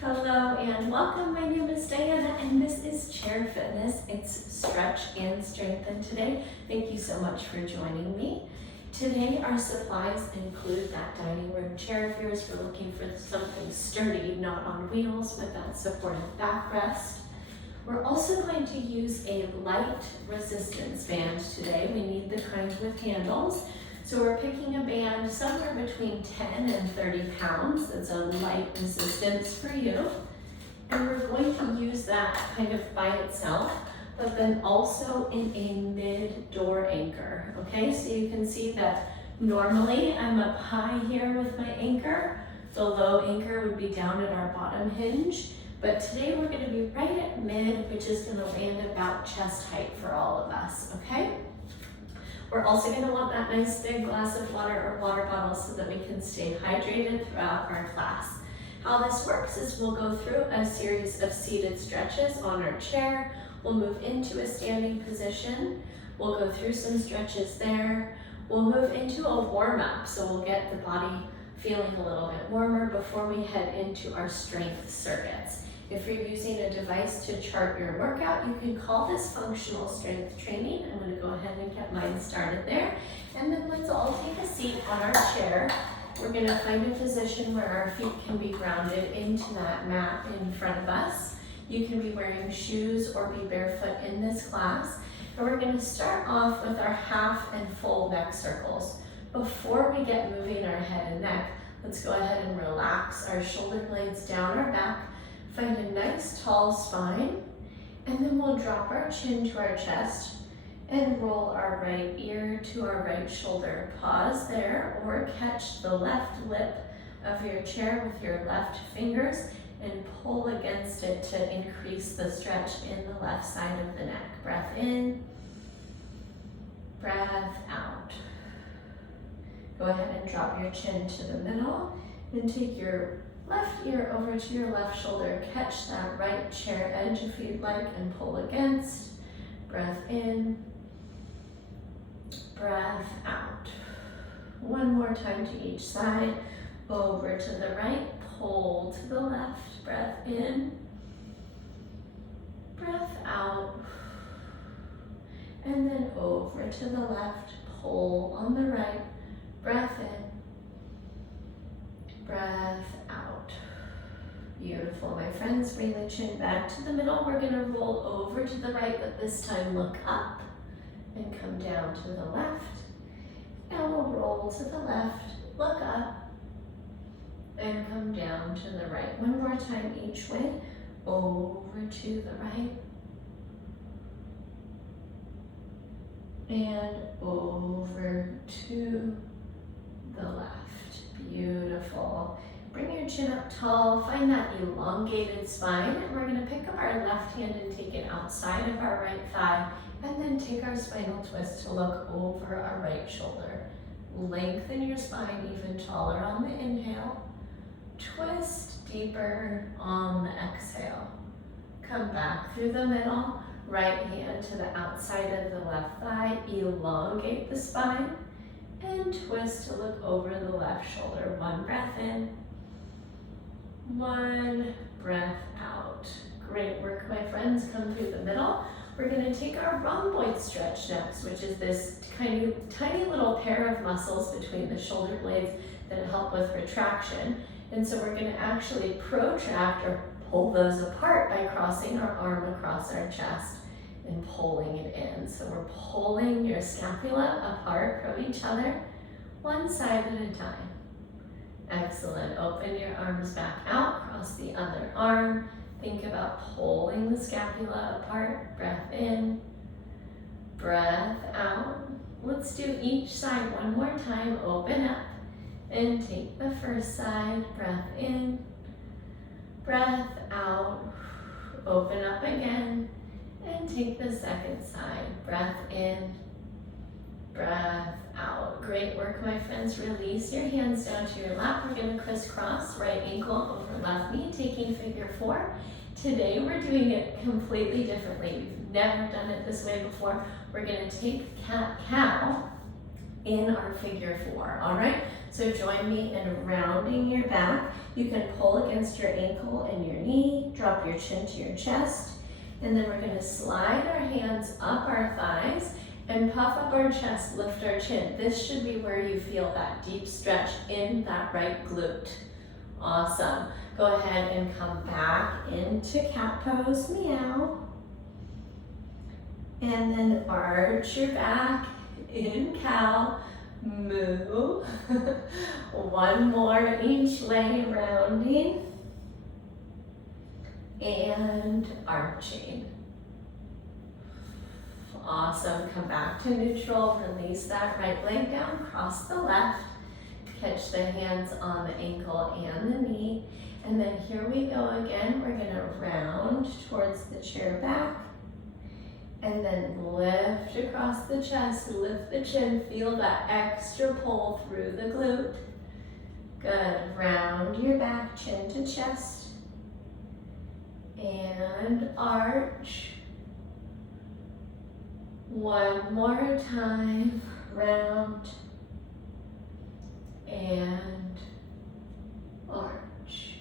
Hello and welcome. My name is Diana and this is Chair Fitness. It's stretch and strengthen today. Thank you so much for joining me. Today our supplies include that dining room chair if you're looking for something sturdy, not on wheels with that supportive backrest. We're also going to use a light resistance band today. We need the kind with handles. So we're picking a band somewhere between 10 and 30 pounds. That's a light resistance for you. And we're going to use that kind of by itself, but then also in a mid-door anchor, okay? So you can see that normally I'm up high here with my anchor. The low anchor would be down at our bottom hinge, but today we're gonna be right at mid, which is gonna land about chest height for all of us, okay? We're also going to want that nice big glass of water or water bottle so that we can stay hydrated throughout our class. How this works is we'll go through a series of seated stretches on our chair. We'll move into a standing position. We'll go through some stretches there. We'll move into a warm-up, so we'll get the body feeling a little bit warmer before we head into our strength circuits. If you're using a device to chart your workout, you can call this functional strength training. I'm going to go ahead and get mine started there. And then let's all take a seat on our chair. We're going to find a position where our feet can be grounded into that mat in front of us. You can be wearing shoes or be barefoot in this class. And we're going to start off with our half and full neck circles. Before we get moving our head and neck, let's go ahead and relax our shoulder blades down our back. Find a nice tall spine, and then we'll drop our chin to our chest and roll our right ear to our right shoulder. Pause there or catch the left lip of your chair with your left fingers and pull against it to increase the stretch in the left side of the neck. Breath in, breath out. Go ahead and drop your chin to the middle and take your left ear over to your left shoulder. Catch that right chair edge if you'd like and pull against. Breath in, breath out. One more time to each side. Over to the right, pull to the left. Breath in, breath out. And then over to the left, pull on the right. Breath in, breath out. Beautiful, my friends. Bring the chin back to the middle. We're going to roll over to the right, but this time look up and come down to the left. Now we'll roll to the left, look up, and come down to the right. One more time each way. Over to the right. And over to the left. Beautiful. Bring your chin up tall, find that elongated spine, and we're going to pick up our left hand and take it outside of our right thigh, and then take our spinal twist to look over our right shoulder. Lengthen your spine even taller on the inhale. Twist deeper on the exhale. Come back through the middle, right hand to the outside of the left thigh, elongate the spine, and twist to look over the left shoulder. One breath in, one breath out. Great work, my friends. Come through the middle. We're going to take our rhomboid stretch next, which is this tiny little pair of muscles between the shoulder blades that help with retraction. And so we're going to actually protract or pull those apart by crossing our arm across our chest and pulling it in. So we're pulling your scapula apart from each other, one side at a time. Excellent. Open your arms back out, cross the other arm. Think about pulling the scapula apart. Breath in, breath out. Let's do each side one more time. Open up and take the first side. Breath in, breath out. Open up again. And take the second side. Breath in, breath out. Great work, my friends. Release your hands down to your lap. We're going to crisscross right ankle over left knee, taking figure 4. Today we're doing it completely differently. We've never done it this way before. We're going to take cat-cow in our figure 4, all right? So join me in rounding your back. You can pull against your ankle and your knee, drop your chin to your chest, and then we're gonna slide our hands up our thighs and puff up our chest, lift our chin. This should be where you feel that deep stretch in that right glute. Awesome. Go ahead and come back into cat pose, meow. And then arch your back in cow, moo. One more each way, rounding and arching. Awesome, come back to neutral, release that right leg down, cross the left, catch the hands on the ankle and the knee, and then here we go again. We're gonna round towards the chair back, and then lift across the chest, lift the chin, feel that extra pull through the glute. Good, round your back, chin to chest, and arch. One more time, round and arch.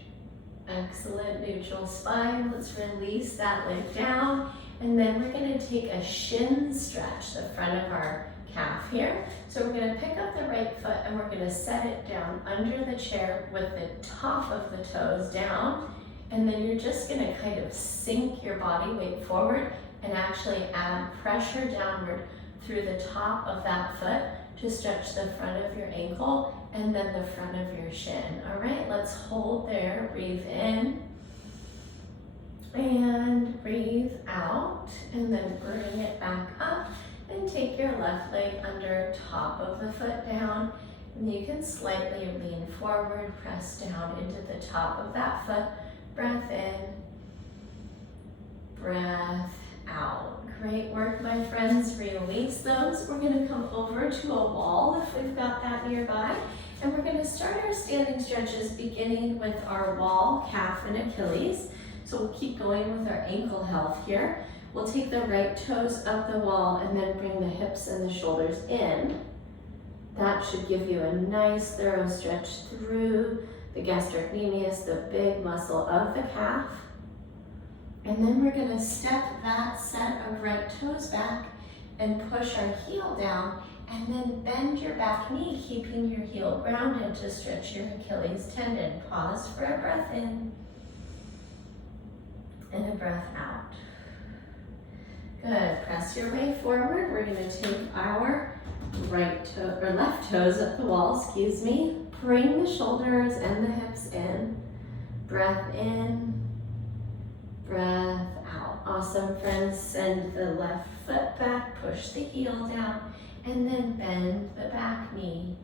Excellent, neutral spine. Let's release that leg down, and then we're gonna take a shin stretch, the front of our calf here. So we're gonna pick up the right foot and we're gonna set it down under the chair with the top of the toes down, and then you're just gonna kind of sink your body weight forward and actually add pressure downward through the top of that foot to stretch the front of your ankle and then the front of your shin. All right, let's hold there, breathe in and breathe out, and then bring it back up and take your left leg under top of the foot down, and you can slightly lean forward, press down into the top of that foot, breath in, breath out. Great work, my friends. Release those. We're going to come over to a wall if we've got that nearby, and we're going to start our standing stretches beginning with our wall, calf, and Achilles. So we'll keep going with our ankle health here. We'll take the right toes up the wall and then bring the hips and the shoulders in. That should give you a nice thorough stretch through the gastrocnemius, the big muscle of the calf. And then we're gonna step that set of right toes back and push our heel down, and then bend your back knee, keeping your heel grounded to stretch your Achilles tendon. Pause for a breath in and a breath out. Good, press your way forward. We're gonna take our left toes up the wall, Bring the shoulders and the hips in. Breath in, breath out. Awesome, friends. Send the left foot back, push the heel down, and then bend the back knee.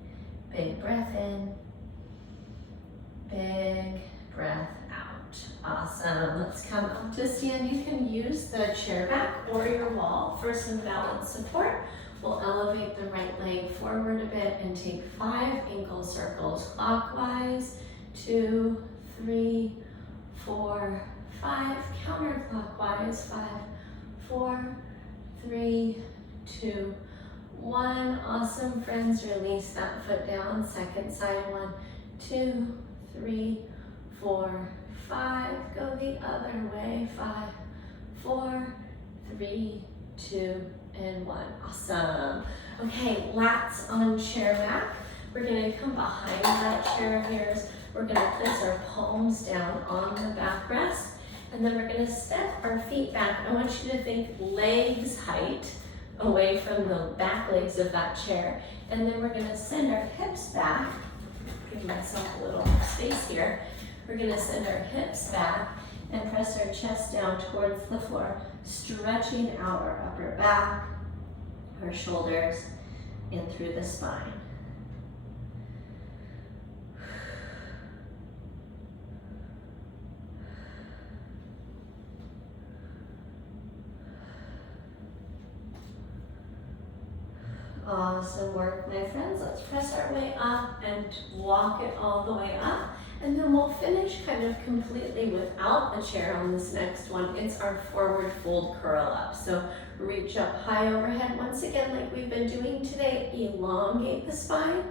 Big breath in, big breath out. Awesome. Let's come up to stand. You can use the chair back or your wall for some balance support. We'll elevate the right leg forward a bit and take 5 ankle circles clockwise. 2, 3, 4, 5. Counterclockwise. 5, 4, 3, 2, 1. Awesome, friends. Release that foot down. Second side. 1, 2, 3, 4, 5. Go the other way. 5, 4, 3, 2, and 1. Awesome. Okay, lats on chair back. We're gonna come behind that chair of yours. We're gonna place our palms down on the backrest, and then we're gonna step our feet back. I want you to think legs height away from the back legs of that chair, and then we're gonna send our hips back. Give myself a little space here. We're gonna send our hips back and press our chest down towards the floor, stretching out our upper back, our shoulders, and through the spine. Awesome work, my friends. Let's press our way up and walk it all the way up. And then we'll finish kind of completely without a chair on this next one. It's our forward fold curl up. So reach up high overhead once again like we've been doing today. Elongate the spine.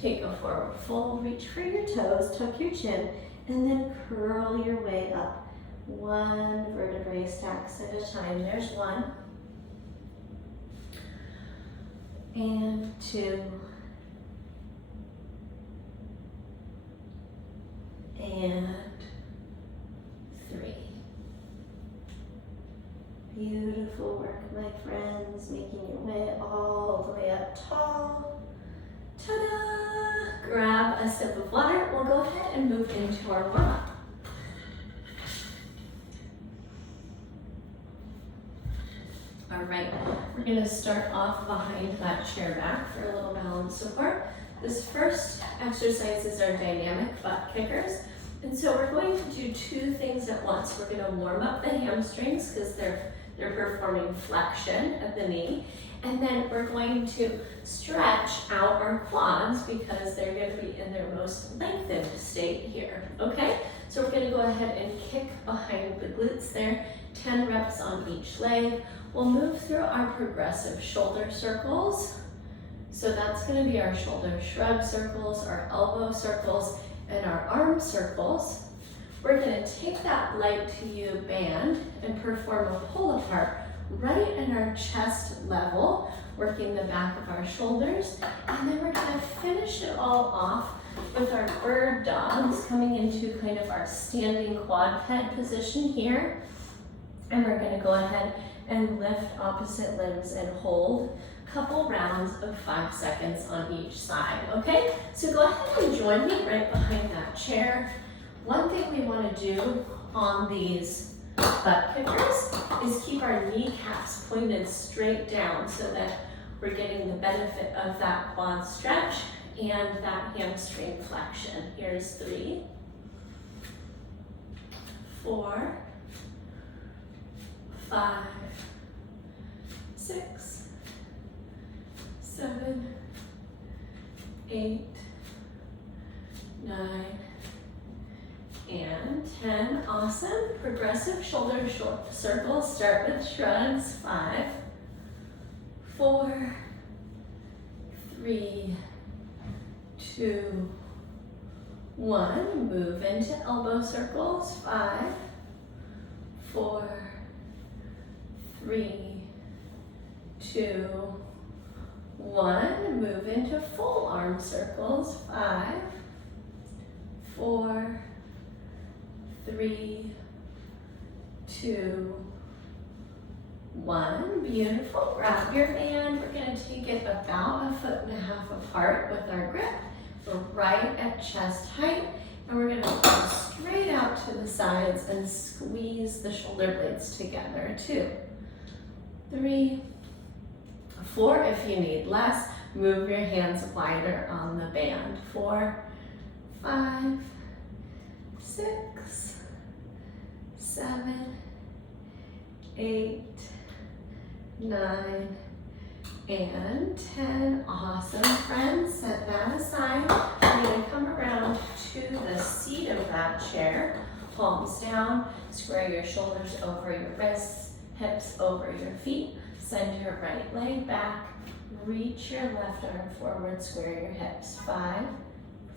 Take a forward fold, reach for your toes, tuck your chin, and then curl your way up. One vertebrae stacks at a time. There's one. And two. And three. Beautiful work, my friends. Making your way all the way up tall. Ta-da! Grab a sip of water. We'll go ahead and move into our warm-up. All right, we're gonna start off behind that chair back for a little balance support. This first exercise is our dynamic butt kickers. And so we're going to do two things at once. We're gonna warm up the hamstrings because they're performing flexion at the knee. And then we're going to stretch out our quads because they're gonna be in their most lengthened state here, okay? So we're gonna go ahead and kick behind the glutes there, 10 reps on each leg. We'll move through our progressive shoulder circles. So that's gonna be our shoulder shrug circles, our elbow circles, and our arm circles. We're gonna take that light to you band and perform a pull apart right in our chest level, working the back of our shoulders. And then we're gonna finish it all off with our bird dogs, coming into kind of our standing quadruped position here. And we're gonna go ahead and lift opposite limbs and hold a couple rounds of 5 seconds on each side, okay? So go ahead and join me right behind that chair. One thing we wanna do on these butt kickers is keep our kneecaps pointed straight down so that we're getting the benefit of that quad stretch and that hamstring flexion. Here's 3, 4, 5, 6, 7, 8, 9, and 10. Awesome. Progressive shoulder circles. Start with shrugs. 5, 4, 3, 2, 1. Move into elbow circles. 5, 4, 3, 2, 1. Move into full arm circles. 5, 4, 3, 2, 1. Beautiful. Grab your band. We're going to take it about 1.5 feet apart with our grip. We're right at chest height. And we're going to go straight out to the sides and squeeze the shoulder blades together. 2, 3, 4. If you need less, move your hands wider on the band. 4, 5, 6, 7, 8, 9, and 10. Awesome, friends. Set that aside. We're going to come around to the seat of that chair. Palms down. Square your shoulders over your wrists, hips over your feet. Send your right leg back. Reach your left arm forward. Square your hips. 5,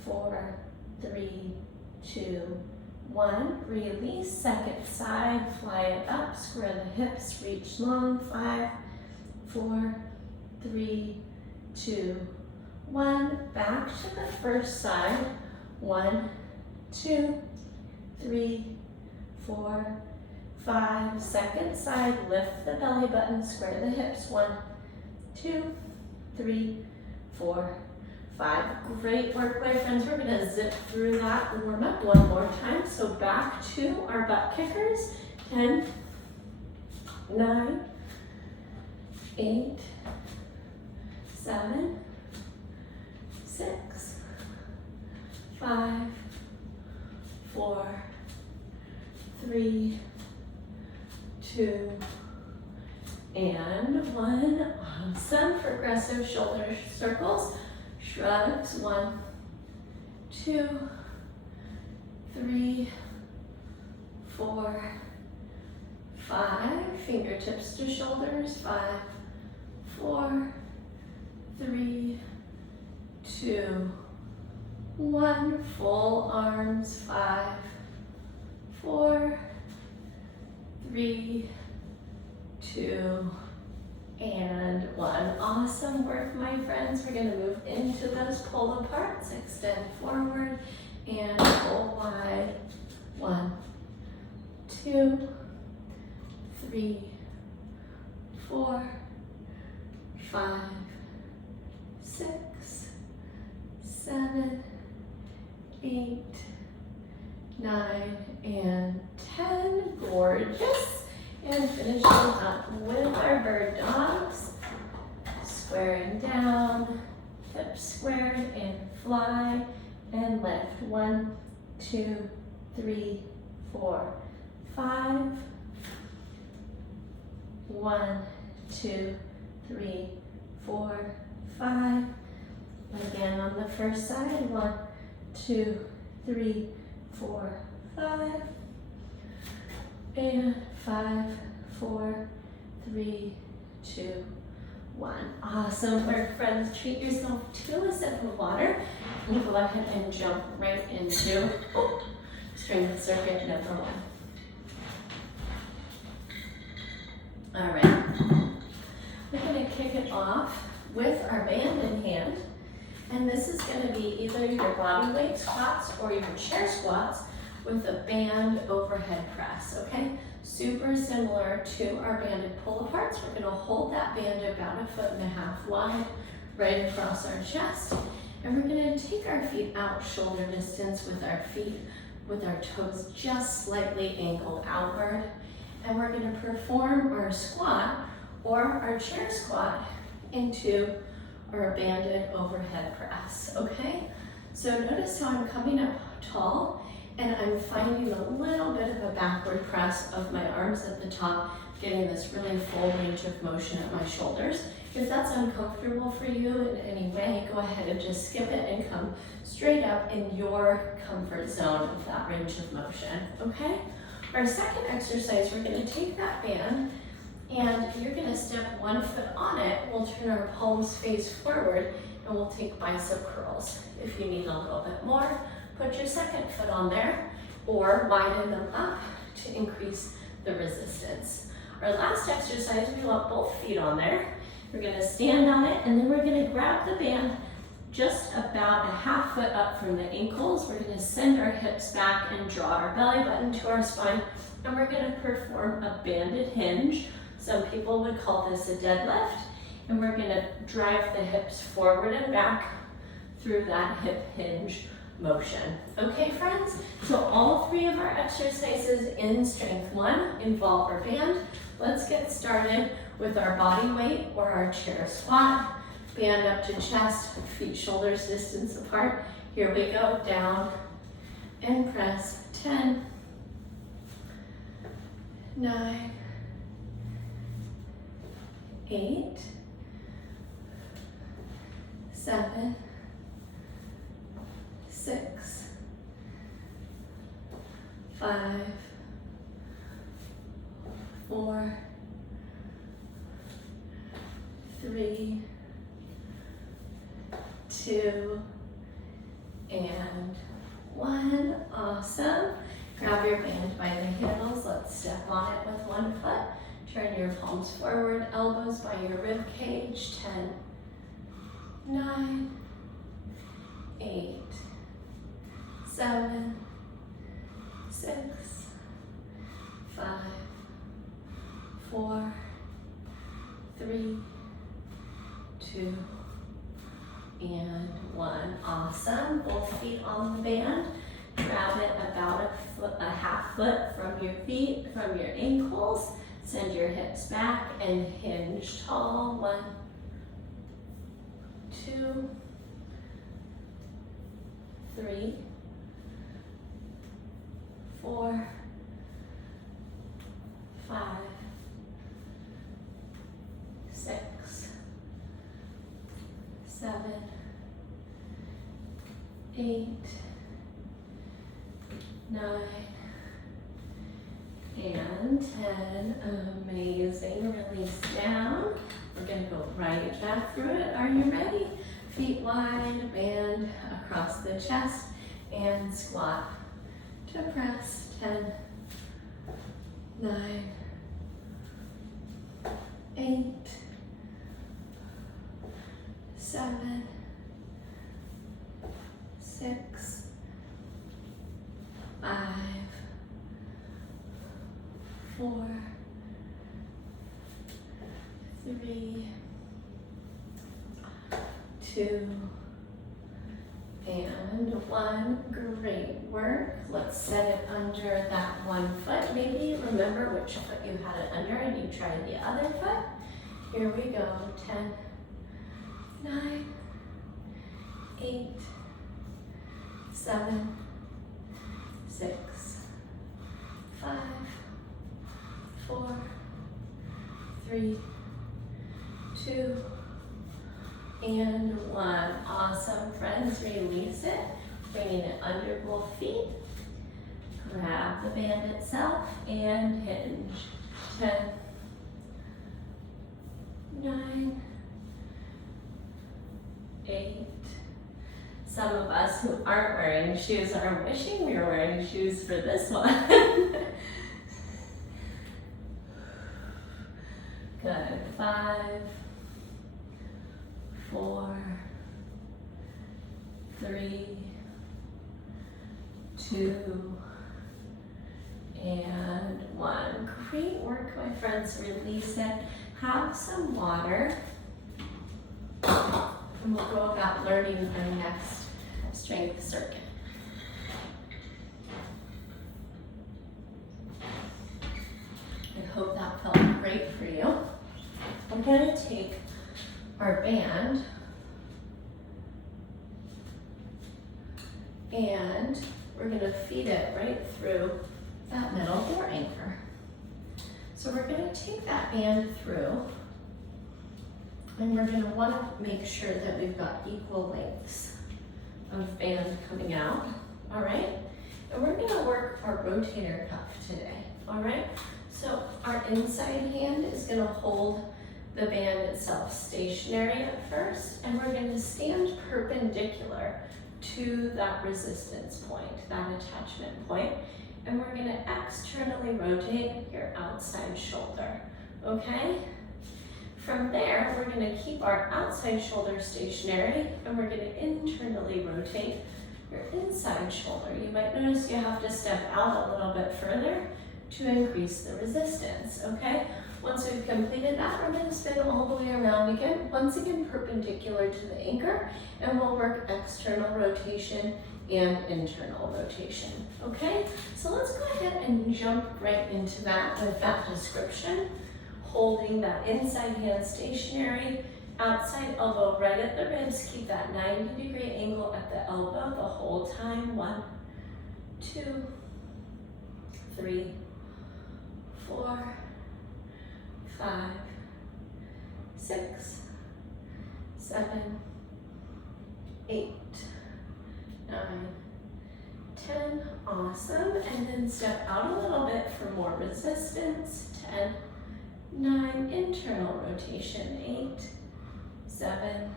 4, 3, 2, 1. Release. Second side. Fly it up. Square the hips. Reach long. 5, 4, 3, 2, 1. Back to the first side. 1, 2, 3, 4, 5. Second side. Lift the belly button. Square the hips. 1, 2, 3, 4, 5. Great work, my friends. We're gonna zip through that warm up one more time. So back to our butt kickers. 10, 9, 8, 7, 6, 5, 4, 3, 2, and 1. Awesome. Progressive shoulder circles. Shrugs. 1, 2, 3, 4, 5. Fingertips to shoulders. 5, 4, 3, 2, 1. Full arms. 5, 4, 3, 2, and 1. Awesome work, my friends. We're going to move into those pull aparts. Extend forward and pull wide. 1, 2, 3, 4, 5, 6, 7, 8, 9, and 10. Gorgeous. And finishing up with our bird dogs. Squaring down, hips squared, and fly and lift. 1, 2, 3, 4, 5. 1, 2, 3, 4, 5. Again on the first side. 1, 2, 3, 4, 5. And 5, 4, 3, 2, 1. Awesome work, friends. Treat yourself to a sip of water and go ahead and jump right into strength circuit number 1. All right. We're going to kick it off with our band in hand. And this is going to be either your body weight squats or your chair squats with a band overhead press, okay? Super similar to our banded pull aparts. We're gonna hold that band about 1.5 feet wide, right across our chest. And we're gonna take our feet out shoulder distance with our toes just slightly angled outward. And we're gonna perform our squat or our chair squat into our banded overhead press, okay? So notice how I'm coming up tall and I'm finding a little bit of a backward press of my arms at the top, getting this really full range of motion at my shoulders. If that's uncomfortable for you in any way, go ahead and just skip it and come straight up in your comfort zone of that range of motion, okay? Our second exercise, we're gonna take that band and you're gonna step 1 foot on it. We'll turn our palms face forward and we'll take bicep curls. If you need a little bit more, put your second foot on there or widen them up to increase the resistance. Our last exercise, we want both feet on there. We're gonna stand on it and then we're gonna grab the band just about 1/2 foot up from the ankles. We're gonna send our hips back and draw our belly button to our spine and we're gonna perform a banded hinge. Some people would call this a deadlift. And we're gonna drive the hips forward and back through that hip hinge motion. Okay, friends? So all 3 of our exercises in Strength 1 involve our band. Let's get started with our body weight or our chair squat. Band up to chest, feet shoulders distance apart. Here we go, down and press. 10, 9, 8, 7, 6, 5, 4, 3, 2, and 1. Awesome. Grab your band by the handles. Let's step on it with 1 foot. Turn your palms forward, elbows by your rib cage. 10, 9, 8, 7, 6, 5, 4, 3, 2, and 1. Awesome. Both feet on the band. Grab it about 1/2 foot from your feet, from your ankles. Send your hips back and hinge tall. 1, 2, 3, 4, 5, 6, 7, 8, and 10. Amazing. Release down. We're going to go right back through it. Are you ready? Feet wide, band across the chest, and squat to press. 10, 9, 8, 7, 6, 5, 4, 3, 2, and 1. Great work. Let's set it under that one foot. Maybe remember which foot you had it under and you try the other foot. Here we go. 10, 9, 8, 7, 6, 5, 4, 3, 2, and 1. Awesome, friends. Release it, bringing it under both feet. Grab the band itself and hinge. 10, 9, 8. Some of us who aren't wearing shoes are wishing we were wearing shoes for this one. Good. 5, 4, 3, 2, and 1. Great work, my friends. Release it. Have some water. And we'll go about learning our next strength circuit. I hope that felt great for you. I'm going to take our band and we're going to feed it right through that middle door anchor. So we're going to take that band through and we're going to want to make sure that we've got equal lengths of band coming out, all right? And we're going to work our rotator cuff today, all right? So our inside hand is going to hold the band itself stationary at first, and we're going to stand perpendicular to that resistance point, that attachment point, and we're going to externally rotate your outside shoulder, okay? From there, we're going to keep our outside shoulder stationary, and we're going to internally rotate your inside shoulder. You might notice you have to step out a little bit further to increase the resistance, okay? Once we've completed that, we're going to spin all the way around again, once again perpendicular to the anchor, and we'll work external rotation and internal rotation, okay? So let's go ahead and jump right into that with that description, holding that inside hand stationary, outside elbow right at the ribs, keep that 90-degree angle at the elbow the whole time. 1, 2, 3, 4, 5, 6, 7, 8, 9, 10. Awesome. And then step out a little bit for more resistance. 10, 9, internal rotation. 8, 7,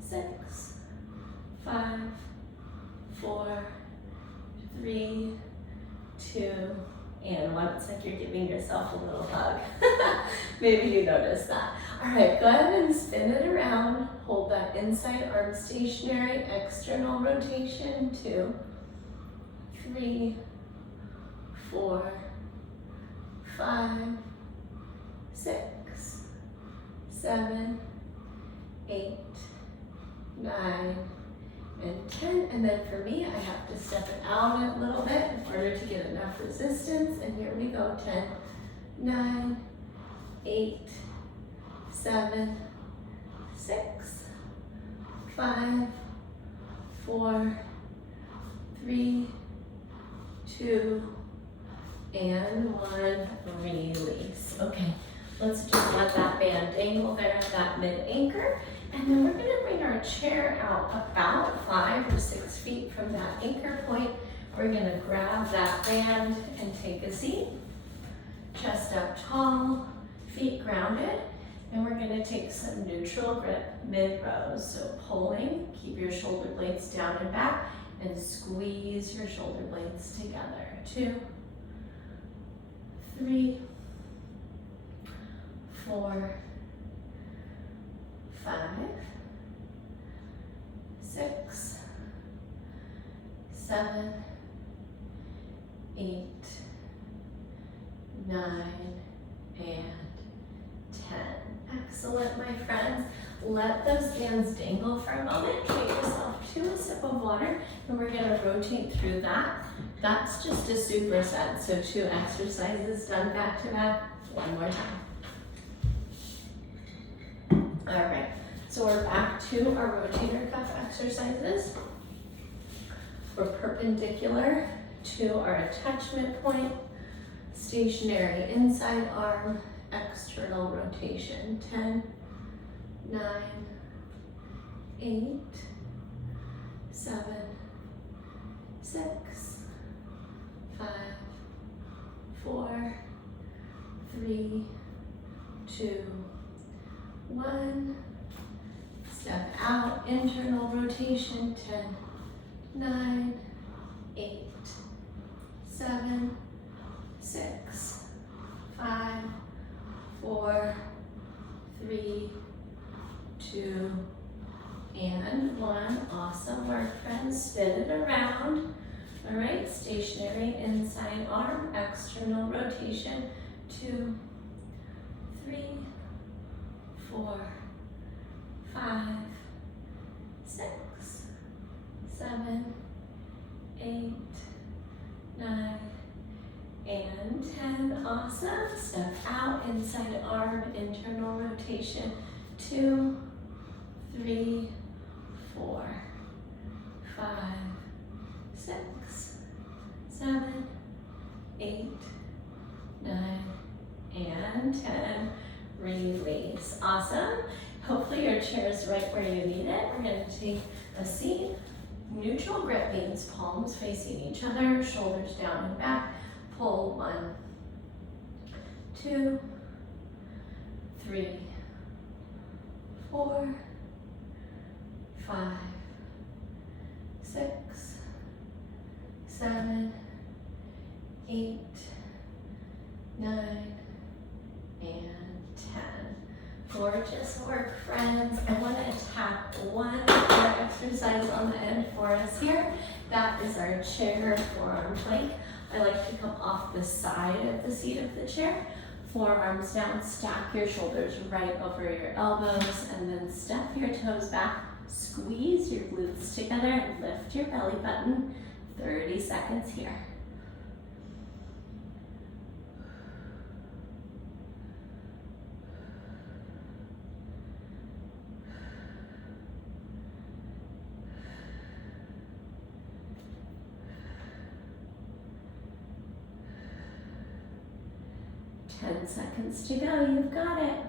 6, 5, 4, 3, 2, and 1. It's like you're giving yourself a little hug. Maybe you noticed that. All right, go ahead and spin it around. Hold that inside arm stationary, external rotation. 2, 3, 4, 5, 6, 7, 8, 9, and 10. And then for me, I have to step it out a little bit in order to get enough resistance. And here we go. 10, 9, 8, 7, 6, 5, 4, 3, 2, and 1. Release. Okay, let's just let that band dangle there at that mid anchor. And then we're going to bring our chair out about 5 or 6 feet from that anchor point. We're gonna grab that band and take a seat. Chest up tall, feet grounded, and we're gonna take some neutral grip mid-rows. So pulling, keep your shoulder blades down and back, and squeeze your shoulder blades together. 2, 3, 4, 5, 6, 7, 8, 9, and 10. Excellent, my friends. Let those hands dangle for a moment. Treat yourself to a sip of water, and we're gonna rotate through that. That's just a superset, so 2 exercises done back to back. One more time. All right, so we're back to our rotator cuff exercises. We're perpendicular to our attachment point, stationary inside arm, external rotation. 10, 9, 8, 7, 6, 5, 4, 3, 2, 1. Step out, internal rotation. 10, 9, 8, 7, 6, 5, 4, 3, 2, and 1. Awesome work, friends. Spin it around. All right, stationary inside arm, external rotation. 2, 3, 4, 5, 6, 7, 8, 9, and 10. Awesome. Step out, inside arm, internal rotation. 2, 3, 4, 5, 6, 7, 8, 9, and 10. Release. Awesome. Hopefully your chair is right where you need it. We're going to take a seat. Neutral grip means palms facing each other, shoulders down and back. Pull. 1, 2, 3, 4, 5, 6, 7, 8, 9, and 10. Gorgeous work, friends. I want to attack one more exercise on the end for us here. That is our chair forearm plank. I like to come off the side of the seat of the chair. Forearms down, stack your shoulders right over your elbows, and then step your toes back. Squeeze your glutes together and lift your belly button. 30 seconds here. Ten seconds to go. You've got it.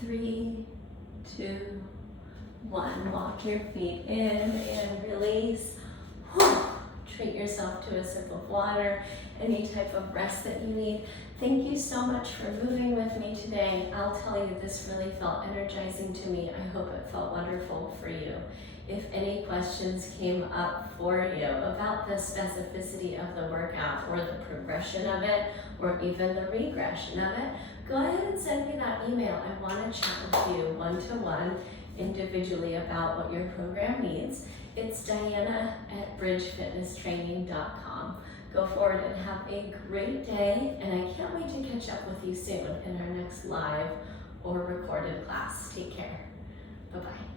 3, 2, 1. Walk your feet in and release. Whew. Treat yourself to a sip of water, any type of rest that you need. Thank you so much for moving with me today. I'll tell you, this really felt energizing to me. I hope it felt wonderful for you. If any questions came up for you about the specificity of the workout or the progression of it or even the regression of it, go ahead and send me that email. I want to chat with you one-to-one individually about what your program needs. It's Diana@bridgefitnesstraining.com. Go forward and have a great day, and I can't wait to catch up with you soon in our next live